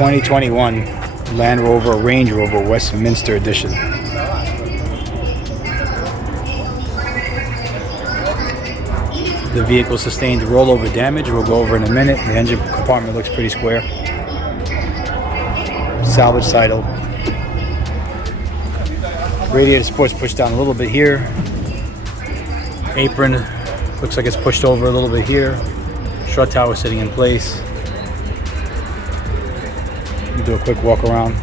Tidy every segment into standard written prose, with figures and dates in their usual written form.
2021 Land Rover Range Rover Westminster Edition. The vehicle sustained rollover damage. We'll go over in a minute. The engine compartment looks pretty square. Salvage title. Radiator support's pushed down a little bit here. Apron looks like it's pushed over a little bit here. Strut tower sitting in place. Let me do a quick walk around.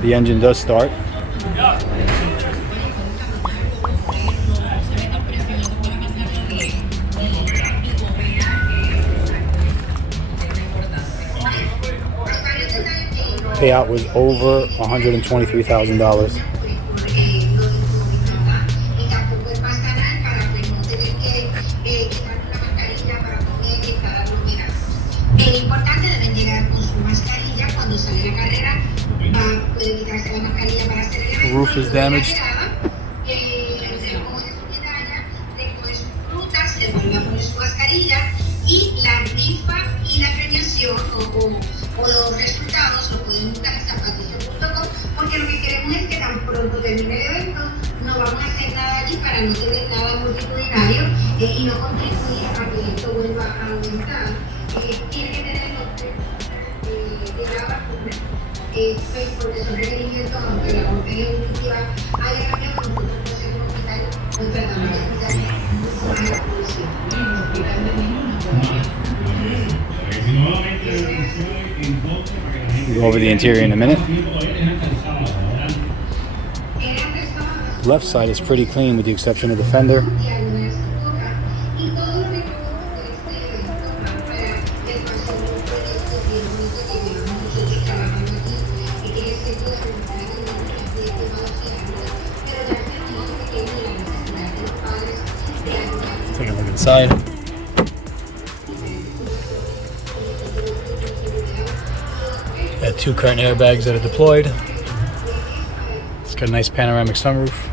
The engine does start. Payout was over $123,000. The roof is damaged. O los resultados lo pueden buscar en zapatillo.com, porque lo que queremos es que tan pronto termine el evento no vamos a hacer nada allí para no tener nada multitudinario y no contribuir a que esto vuelva a aumentar. Tiene que tener los de la vacuna, porque son requerimientos, aunque la orden ejecutiva haya cambiado, nosotros podemos quitar un tratamiento sanitario a la población. We'll go over the interior in a minute. Left side is pretty clean with the exception of the fender. Take a look inside. Got two current airbags that are deployed. It's got a nice panoramic sunroof.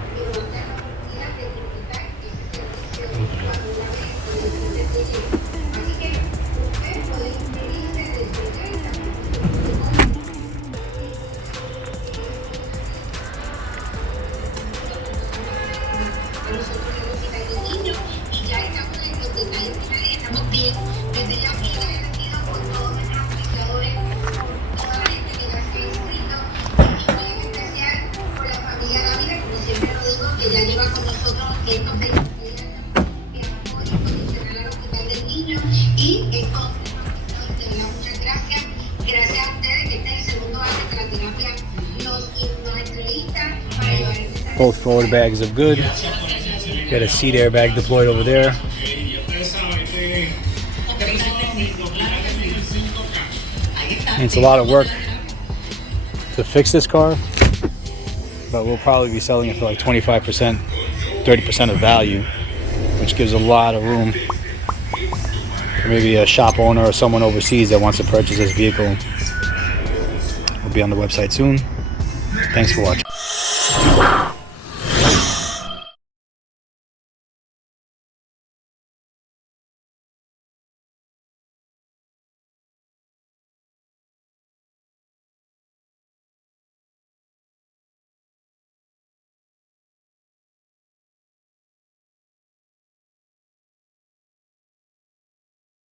Que ya lleva con nosotros estos 20 años de apoyo incondicional al Hospital del Niño y esto de verdad muchas gracias. Gracias a ustedes que este es el segundo año que la terapia nos entrevista para llevar el mensaje. Both forward bags are good. Got a seat airbag deployed over there. It's a lot of work to fix this car, but we'll probably be selling it for like 25%, 30% of value, which gives a lot of room for maybe a shop owner or someone overseas that wants to purchase this vehicle. We'll be on the website soon. Thanks for watching.